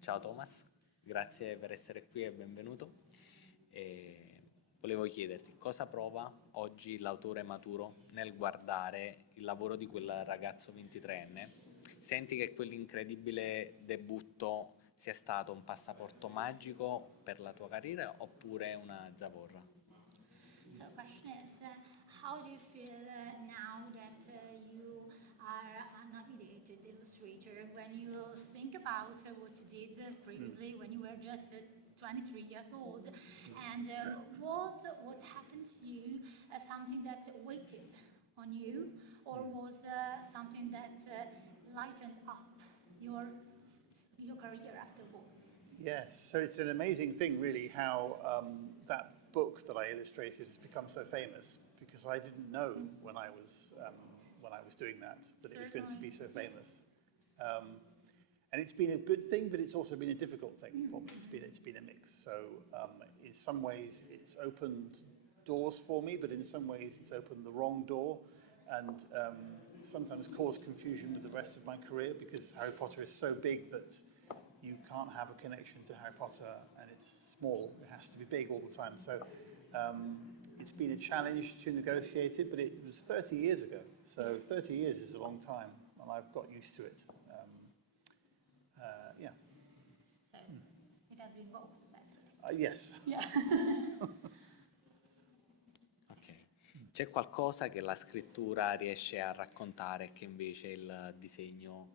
Ciao Thomas, grazie per essere qui e benvenuto. Volevo chiederti cosa prova oggi l'autore maturo nel guardare il lavoro di quel ragazzo 23enne? Senti che quell'incredibile debutto sia stato un passaporto magico per la tua carriera oppure una zavorra? So the question is, how do you feel now that you are an affiliated illustrator when you think about what you did previously when you were just 23 years old, and was what happened to you something that waited on you, or was something that lightened up your career afterwards? Yes, so it's an amazing thing really how that book that I illustrated has become so famous, because I didn't know when I was doing that it was going to be so famous. And it's been a good thing, but it's also been a difficult thing for me. It's been a mix. So in some ways it's opened doors for me, but in some ways it's opened the wrong door, and sometimes caused confusion with the rest of my career, because Harry Potter is so big that you can't have a connection to Harry Potter, and it's small, it has to be big all the time. So it's been a challenge to negotiate it, but it was 30 years ago. So 30 years is a long time, and I've got used to it. Yeah. So it has been both, basically. Yes. Yeah. Ok. C'è qualcosa che la scrittura riesce a raccontare che invece il disegno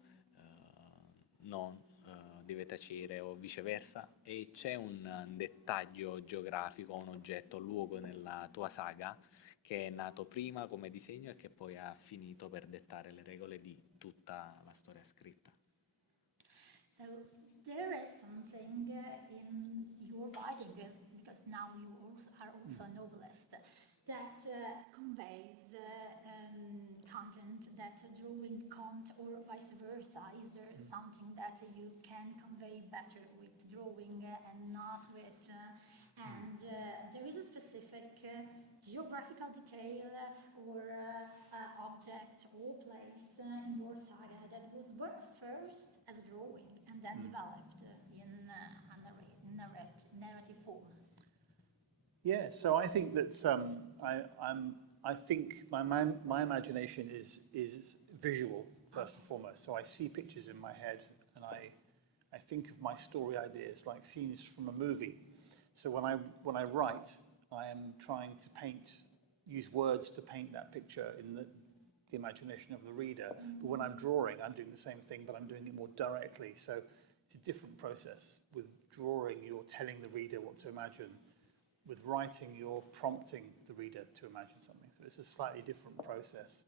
non deve tacere o viceversa? E c'è un dettaglio geografico, un oggetto, un luogo nella tua saga che è nato prima come disegno e che poi ha finito per dettare le regole di tutta la storia scritta? So there is something in your writing, because now you are also a novelist, that conveys content that drawing can't, or vice versa. Is there something that you can convey better with drawing and not with? And there is a specific geographical detail or object or place in your saga that was born first as a drawing and then developed in a narrative form. Yeah, so I think that I think my imagination is visual first and foremost. So I see pictures in my head, and I think of my story ideas like scenes from a movie. So when I write, I am trying to use words to paint that picture in the imagination of the reader. But when I'm drawing, I'm doing the same thing, but I'm doing it more directly. So it's a different process. With drawing, you're telling the reader what to imagine. With writing, you're prompting the reader to imagine something. So it's a slightly different process.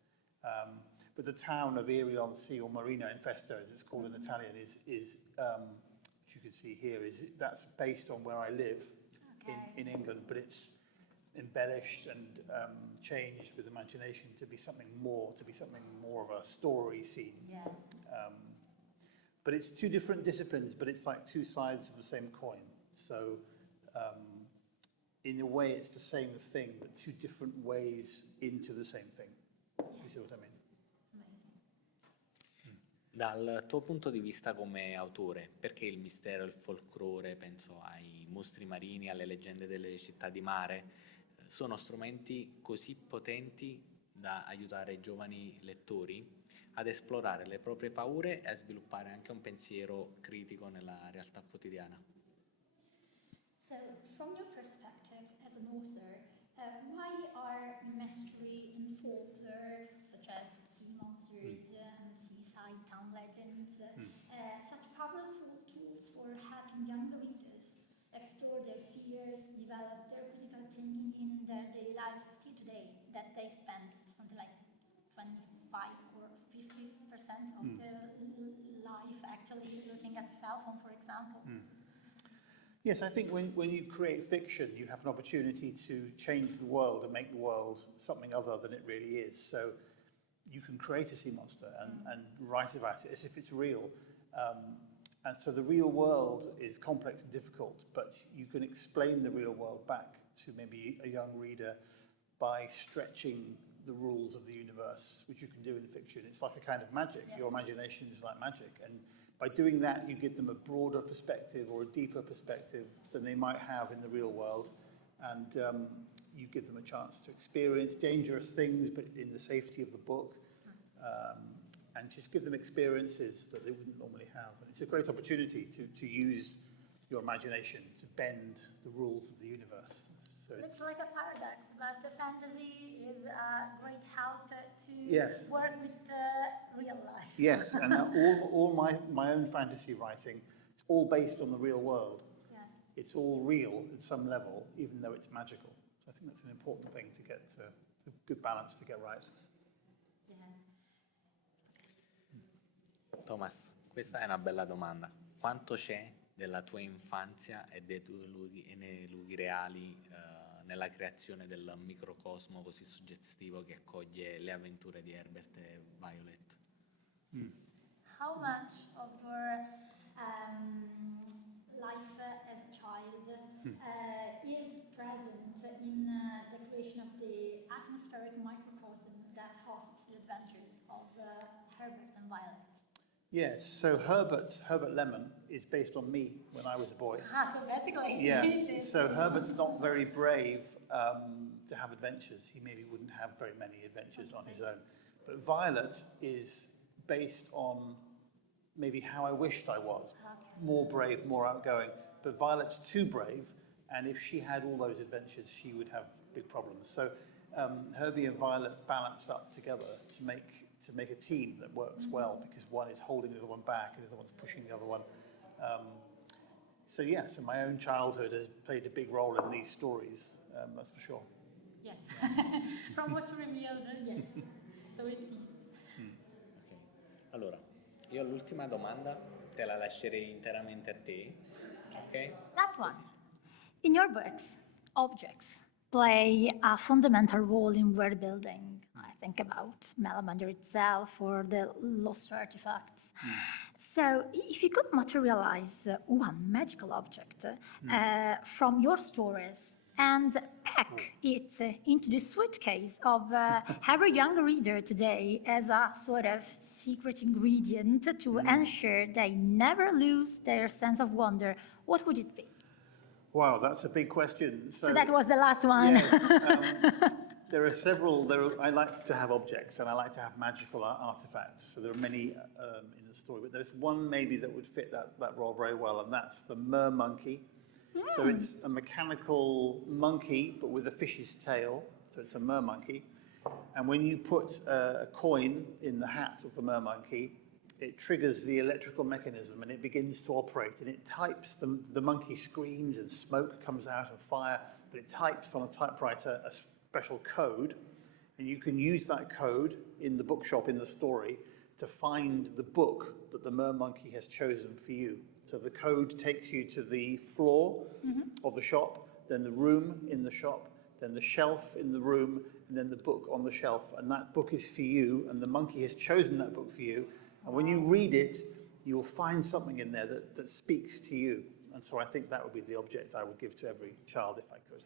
But the town of Erie-on-Sea, or Marina in Festa, as it's called in Italian, is as you can see here, that's based on where I live in England, but it's embellished and changed with imagination to be something more of a story scene. Yeah. But it's two different disciplines, but it's like two sides of the same coin. So in a way, it's the same thing, but two different ways into the same thing. You see what I mean? Dal tuo punto di vista come autore, perché il mistero, il folklore, penso ai mostri marini, alle leggende delle città di mare, sono strumenti così potenti da aiutare i giovani lettori ad esplorare le proprie paure e a sviluppare anche un pensiero critico nella realtà quotidiana? So, from your perspective as an author, why are mystery and folklore, such as sea monsters and seaside town legends, such powerful tools for helping young readers explore their fears, develop their critical thinking in their daily lives still today, that they spend something like 25 or 50% of their life actually looking at the cell phone, for example? Yes, I think when you create fiction, you have an opportunity to change the world and make the world something other than it really is. So you can create a sea monster and write about it as if it's real. And so the real world is complex and difficult, but you can explain the real world back to maybe a young reader by stretching the rules of the universe, which you can do in fiction. It's like a kind of magic. Yeah. Your imagination is like magic, and By doing that, you give them a broader perspective or a deeper perspective than they might have in the real world, and you give them a chance to experience dangerous things, but in the safety of the book, and just give them experiences that they wouldn't normally have. And it's a great opportunity to use your imagination to bend the rules of the universe. So Looks like a paradox, but the fantasy is a great help to Yes. work with real life. Yes, and all my own fantasy writing, it's all based on the real world. Yeah. It's all real at some level, even though it's magical. So I think that's an important thing to get a good balance to get right. Yeah. Thomas, questa è una bella domanda. Quanto c'è della tua infanzia e nei luoghi reali nella creazione del microcosmo così suggestivo che accoglie le avventure di Herbert e Violet? How much of your life as a child is present in the creation of the atmospheric microcosm that hosts the adventures of Herbert and Violet? Yes, so Herbert Lemon is based on me when I was a boy. So basically, Yeah, so Herbert's not very brave to have adventures. He maybe wouldn't have very many adventures on his own. But Violet is based on maybe how I wished I was. More brave, more outgoing. But Violet's too brave, and if she had all those adventures, she would have big problems. So Herbie and Violet balance up together to make a team that works well, because one is holding the other one back and the other one's pushing the other one. So my own childhood has played a big role in these stories, that's for sure. Yes, from what you revealed, yes. So it is. Ok, allora, io l'ultima domanda te la lascerei interamente a te, ok? Last one. In your books, objects play a fundamental role in world building. I think about Melamander itself or the lost artifacts. So if you could materialize one magical object from your stories and pack it into the suitcase of every young reader today as a sort of secret ingredient to ensure they never lose their sense of wonder, what would it be? Wow, that's a big question. So that was the last one. Yes, there are several. I like to have objects, and I like to have magical artifacts. So there are many in the story, but there's one maybe that would fit that role very well, and that's the mer monkey. So it's a mechanical monkey, but with a fish's tail. So it's a mer monkey. And when you put a coin in the hat of the mer monkey, it triggers the electrical mechanism and it begins to operate. And it types, the monkey screams and smoke comes out of fire, but it types on a typewriter a special code. And you can use that code in the bookshop in the story to find the book that the mer monkey has chosen for you. So the code takes you to the floor of the shop, then the room in the shop, then the shelf in the room, and then the book on the shelf. And that book is for you, and the monkey has chosen that book for you. And when you read it, you will find something in there that speaks to you. And so I think that would be the object I would give to every child if I could.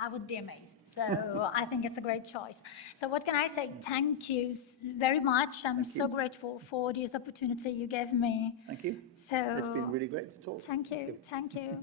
I would be amazed. So I think it's a great choice. So what can I say? Thank you very much. I'm so grateful for this opportunity you gave me. Thank you. So It's been really great to talk. Thank you. Thank you.